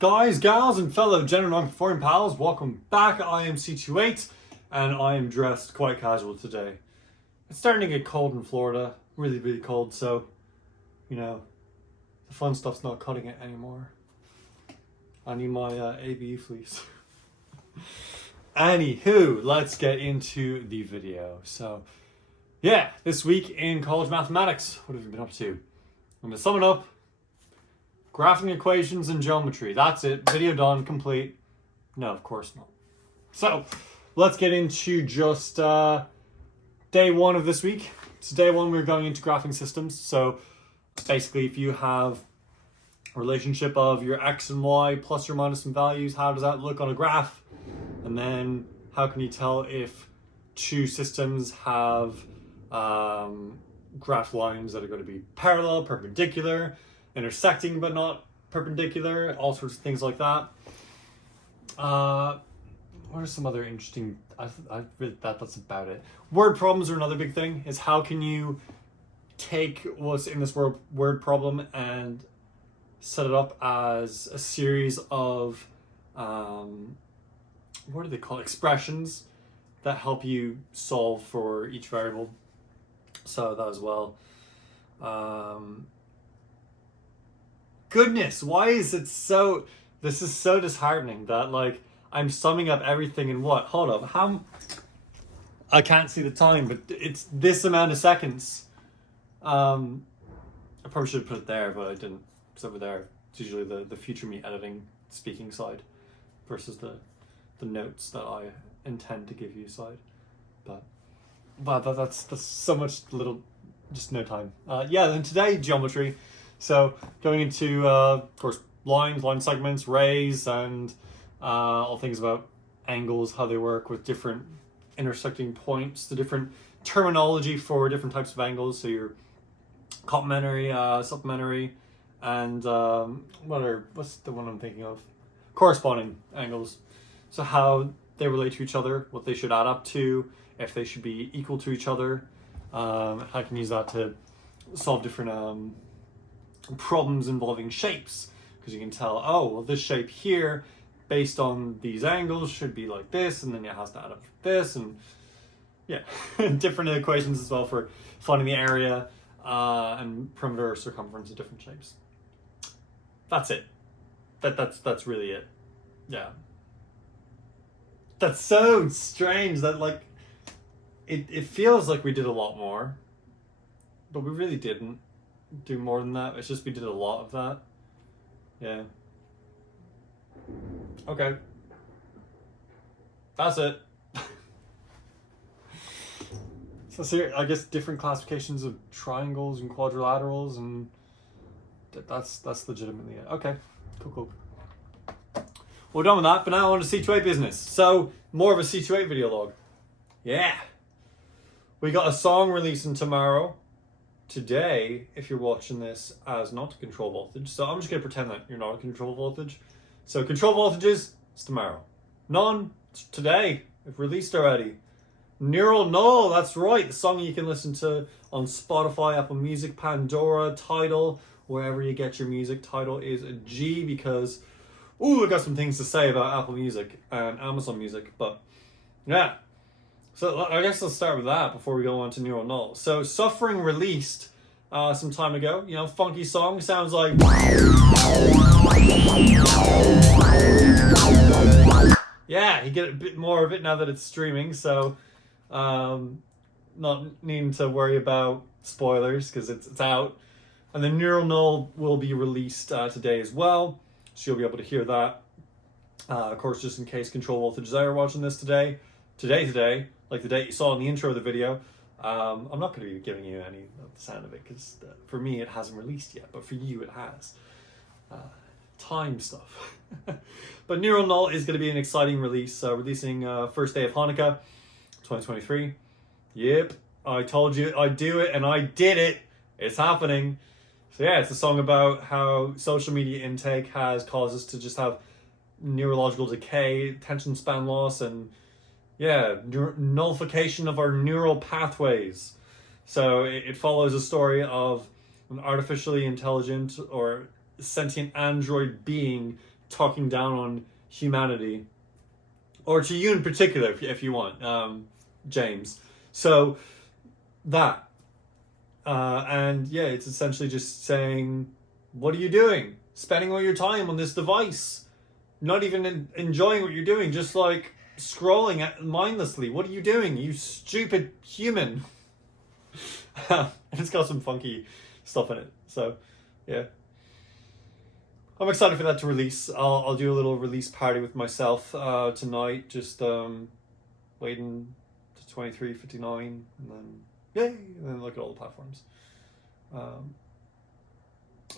Guys, gals, and fellow gender non-conforming pals, welcome back. I am C28, and I am dressed quite casual today. It's starting to get cold in Florida, really cold, so, you know, the fun stuff's not cutting it anymore. I need my ABE fleece. Anywho, let's get into the video. So, yeah, this week in college mathematics, what have you been up to? I'm going to sum it up. Graphing equations and geometry. That's it. Video done. Complete. No, of course not. So, let's get into just day one of this week. So day one, we're going into graphing systems. So, basically, if you have a relationship of your x and y plus or minus some values, how does that look on a graph? And then, how can you tell if two systems have graph lines that are going to be parallel, perpendicular, intersecting but not perpendicular, all sorts of things like that. What are some other interesting, that's about it. Word problems are another big thing, is how can you take what's in this word problem and set it up as a series of, what do they call it? Expressions that help you solve for each variable. So that as well. Goodness, why is it so, this is so disheartening that like I'm summing up everything in what? Hold up, how, I can't see the time, but it's this amount of seconds. I probably should have put it there, but I didn't. It's over there. It's usually the future me editing speaking side versus the notes that I intend to give you side. But that's so much little, just no time. Yeah, then today, geometry. So going into, of course, lines, line segments, rays, and all things about angles, how they work with different intersecting points, the different terminology for different types of angles. So your complementary, supplementary, and what's the one I'm thinking of? Corresponding angles. So how they relate to each other, what they should add up to, if they should be equal to each other. I can use that to solve different problems involving shapes, because you can tell, oh, well, this shape here based on these angles should be like this, and then it has to add up with this, and yeah, different equations as well for finding the area and perimeter or circumference of different shapes. That's it. That's really it. Yeah. That's so strange that like it feels like we did a lot more, but we really didn't do more than that. It's just we did a lot of that. Yeah. Okay. That's it. So I guess different classifications of triangles and quadrilaterals, and that's legitimately it. Okay. Cool. We're done with that, but now on to C28 business. So more of a C28 video log. Yeah. We got a song releasing tomorrow. Today, if you're watching this as not control voltage, so I'm just going to pretend that you're not at control voltage. So control voltages, it's tomorrow. None, it's today. It's released already. Neural Null, that's right. The song you can listen to on Spotify, Apple Music, Pandora, Tidal, wherever you get your music. Tidal is a G because, ooh, I've got some things to say about Apple Music and Amazon Music, but yeah. So I guess let's start with that before we go on to Neural Null. So Suffering released some time ago. You know, funky song, sounds like... Yeah, you get a bit more of it now that it's streaming, so not needing to worry about spoilers because it's out. And then Neural Null will be released today as well, so you'll be able to hear that. Of course, just in case Control Voltage are watching this today, like the date you saw in the intro of the video, I'm not going to be giving you any of the sound of it because for me it hasn't released yet, but for you it has. Time stuff. But Neural Null is going to be an exciting release, releasing first day of Hanukkah 2023. Yep, I told you I'd do it and I did it. It's happening. So yeah, it's a song about how social media intake has caused us to just have neurological decay, attention span loss, and yeah, nullification of our neural pathways. So it follows a story of an artificially intelligent or sentient android being talking down on humanity, or to you in particular, if you want, James. So that, and yeah, it's essentially just saying, what are you doing? Spending all your time on this device, not even enjoying what you're doing, just like scrolling mindlessly. What are you doing, you stupid human? And it's got some funky stuff in it. So, yeah. I'm excited for that to release. I'll do a little release party with myself tonight. Just waiting to 23:59, and then yay, and then look at all the platforms.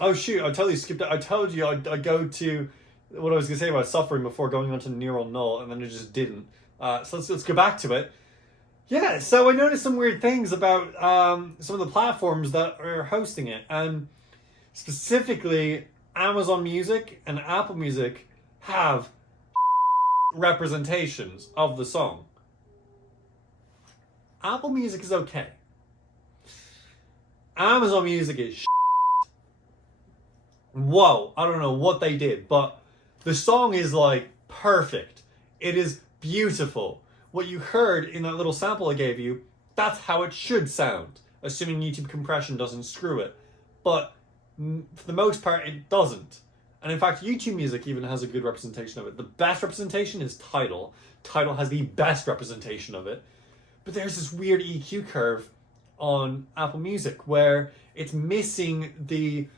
Oh shoot! I totally skipped it. I told you I'd go to what I was gonna say about suffering before going on to Neural Null, and then I just didn't. So let's go back to it. Yeah. So I noticed some weird things about some of the platforms that are hosting it, and specifically Amazon Music and Apple Music have representations of the song. Apple Music is okay. Amazon Music is whoa, I don't know what they did, but the song is like perfect. It is beautiful. What you heard in that little sample I gave you, that's how it should sound, assuming YouTube compression doesn't screw it. But for the most part, it doesn't. And in fact, YouTube Music even has a good representation of it. The best representation is Tidal. Tidal has the best representation of it. But there's this weird EQ curve on Apple Music where it's missing the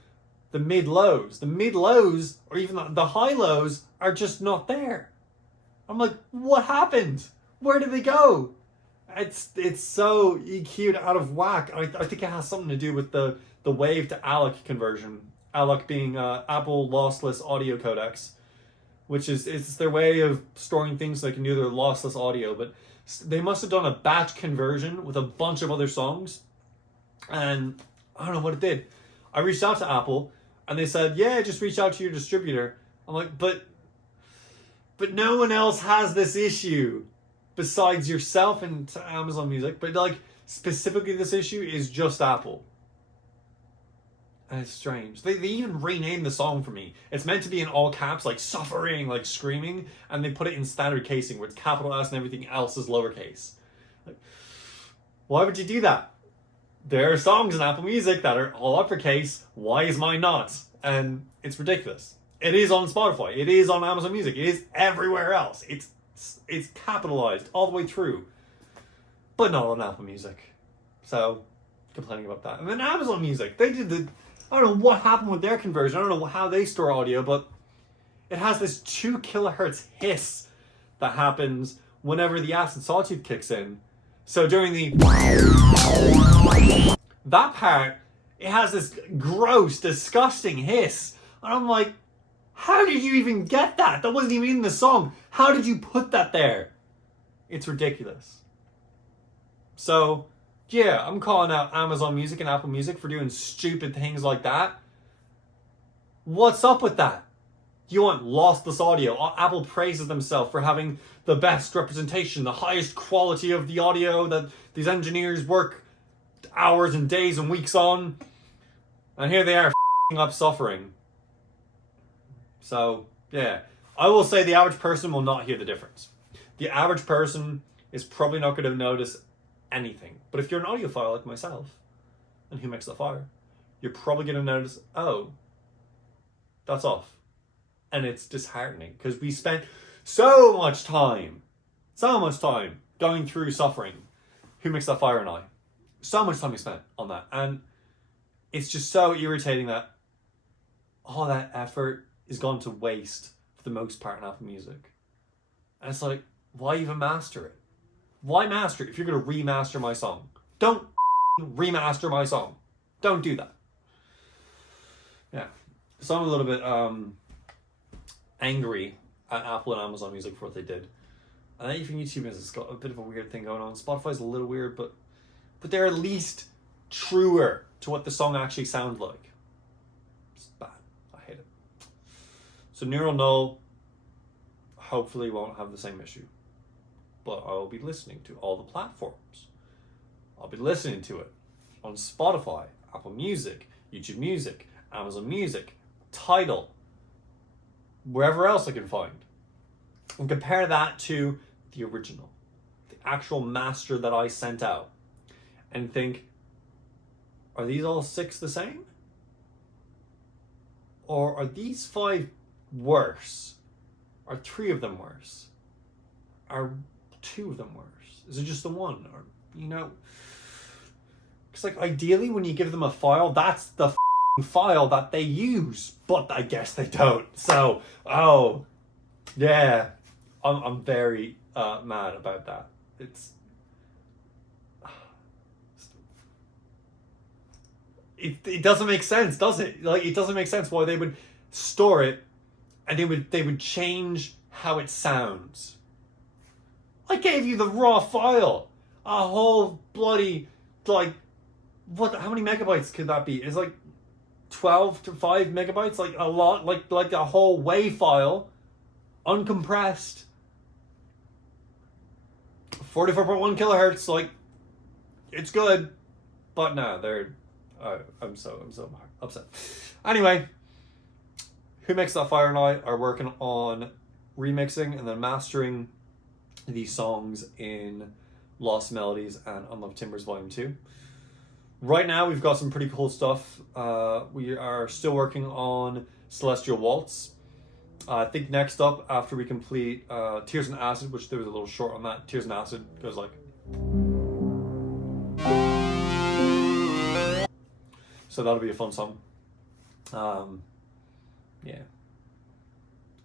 mid-lows. The mid-lows, or even the high-lows, are just not there. I'm like, what happened? Where did they go? It's so EQ'd out of whack. I think it has something to do with the Wave to ALEC conversion. ALEC being Apple Lossless Audio Codecs, which is it's their way of storing things so they can do their lossless audio. But they must have done a batch conversion with a bunch of other songs, and I don't know what it did. I reached out to Apple, and they said, yeah, just reach out to your distributor. I'm like, but no one else has this issue besides yourself and Amazon Music. But like specifically this issue is just Apple. And it's strange. They even renamed the song for me. It's meant to be in all caps, like suffering, like screaming, and they put it in standard casing where it's capital S and everything else is lowercase. Like, why would you do that? There are songs in Apple Music that are all uppercase. Why is mine not? And it's ridiculous. It is on Spotify. It is on Amazon Music. It is everywhere else. It's capitalized all the way through, but not on Apple Music. So, complaining about that. And then Amazon Music, they did I don't know what happened with their conversion. I don't know how they store audio, but it has this 2 kilohertz hiss that happens whenever the acid sawtooth kicks in. So during that part, it has this gross, disgusting hiss. And I'm like, how did you even get that? That wasn't even in the song. How did you put that there? It's ridiculous. So, yeah, I'm calling out Amazon Music and Apple Music for doing stupid things like that. What's up with that? You want lossless audio. Apple praises themselves for having the best representation, the highest quality of the audio that these engineers work hours and days and weeks on. And here they are f***ing up suffering. So, yeah. I will say the average person will not hear the difference. The average person is probably not going to notice anything. But if you're an audiophile like myself, and Who Makes the Fire, you're probably going to notice, oh, that's off. And it's disheartening because we spent so much time going through suffering. Who Makes That Fire and I. So much time we spent on that. And it's just so irritating that all that effort is gone to waste for the most part in Apple Music. And it's like, why even master it? Why master it if you're going to remaster my song? Don't remaster my song. Don't do that. Yeah. So I'm a little bit angry at Apple and Amazon Music for what they did. And then even YouTube has got a bit of a weird thing going on. Spotify's a little weird, but they're at least truer to what the song actually sounds like. It's bad. I hate it. So Neural Null hopefully won't have the same issue. But I will be listening to all the platforms. I'll be listening to it on Spotify, Apple Music, YouTube Music, Amazon Music, Tidal, wherever else I can find, and compare that to the original, the actual master that I sent out, and think, are these all 6 the same? Or are these 5 worse? Are 3 of them worse? Are 2 of them worse? Is it just the one? Or, you know, it's like, ideally when you give them a file, that's the file that they use, but I guess they don't. So, oh, yeah, I'm very mad about that. It doesn't make sense, does it? Like, it doesn't make sense why they would store it and they would change how it sounds. I gave you the raw file, a whole bloody, like, what? How many megabytes could that be? It's like 12 to 5 megabytes, like a lot, like a whole WAV file, uncompressed, 44.1 kilohertz. Like, it's good, but no, I'm so upset. Anyway, Who Makes That Fire and I are working on remixing and then mastering these songs in Lost Melodies and Unloved Timbers Volume 2. Right now, we've got some pretty cool stuff. We are still working on Celestial Waltz. I think next up, after we complete Tears and Acid, which there was a little short on that, Tears and Acid goes like... So that'll be a fun song. Yeah.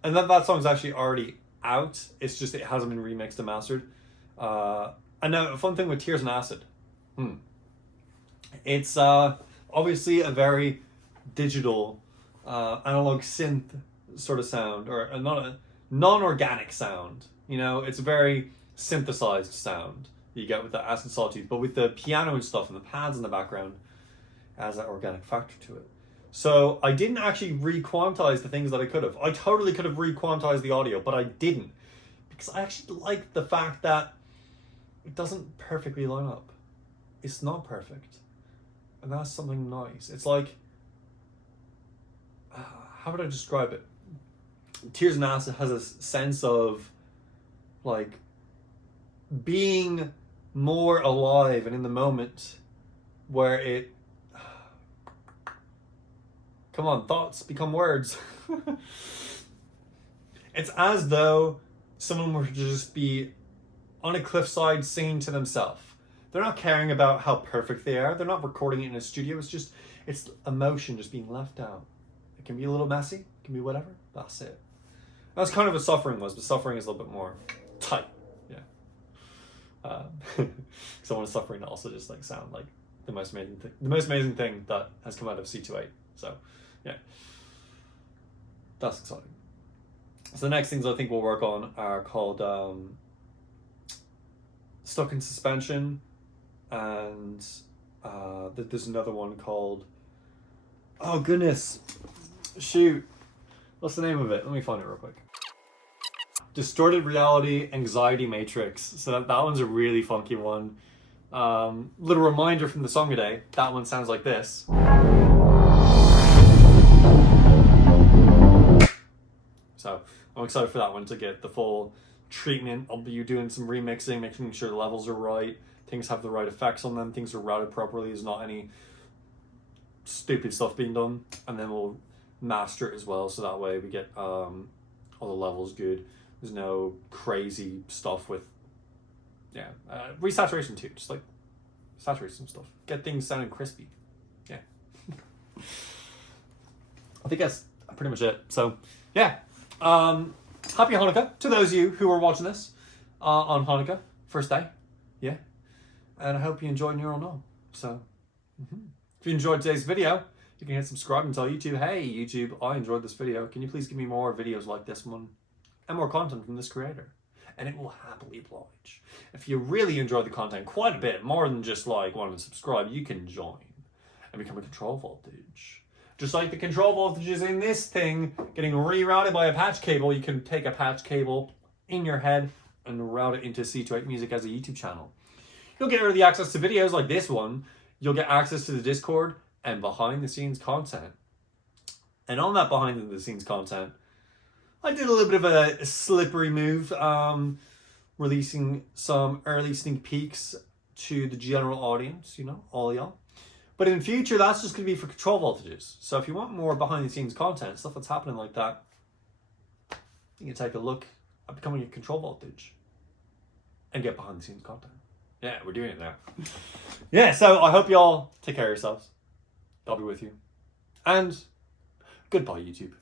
And that song's actually already out. It's just it hasn't been remixed and mastered. And now, a fun thing with Tears and Acid. It's obviously a very digital, analog synth sort of sound, or not a non-organic sound. You know, it's a very synthesized sound that you get with the Acid Sawtooth, but with the piano and stuff and the pads in the background, it has that organic factor to it. So I didn't actually re-quantize the things that I could have. I totally could have re-quantized the audio, but I didn't, because I actually like the fact that it doesn't perfectly line up. It's not perfect. And that's something nice. It's like, how would I describe it? Tears and Acid has a sense of, like, being more alive and in the moment, where it... Come on, thoughts become words. It's as though someone were to just be on a cliffside singing to themselves. They're not caring about how perfect they are. They're not recording it in a studio. It's emotion just being left out. It can be a little messy. It can be whatever. That's it. That's kind of what Suffering was, but Suffering is a little bit more tight. Yeah. So I want Suffering to also just like sound like the most amazing thing that has come out of C28. So, yeah. That's exciting. So the next things I think we'll work on are called Stuck in Suspension, and there's another one called, oh goodness, shoot, what's the name of it? Let me find it real quick. Distorted Reality Anxiety Matrix. So that one's a really funky one. Little reminder from the song today, that one sounds like this. So I'm excited for that one to get the full treatment. I'll be doing some remixing, making sure the levels are right, things have the right effects on them, things are routed properly, there's not any stupid stuff being done, and then we'll master it as well, so that way we get all the levels good. There's no crazy stuff with, yeah, resaturation too, just like saturate some stuff, get things sounding crispy. Yeah. I think that's pretty much it. So yeah, happy Hanukkah to those of you who are watching this on Hanukkah, first day. Yeah. And I hope you enjoyed Neural Null. So, if you enjoyed today's video, you can hit subscribe and tell YouTube, hey, YouTube, I enjoyed this video. Can you please give me more videos like this one and more content from this creator? And it will happily oblige. If you really enjoyed the content quite a bit, more than just like wanting to subscribe, you can join and become a control voltage. Just like the control voltages in this thing getting rerouted by a patch cable, you can take a patch cable in your head and route it into C28 Music as a YouTube channel. You'll get early access to videos like this one. You'll get access to the Discord and behind the scenes content. And on that behind the scenes content, I did a little bit of a slippery move, releasing some early sneak peeks to the general audience, you know, all y'all. But in future, that's just going to be for control voltages. So if you want more behind the scenes content, stuff that's happening like that, you can take a look at becoming a control voltage and get behind the scenes content. Yeah, we're doing it now. Yeah, so I hope y'all take care of yourselves. I'll be with you. And goodbye, YouTube.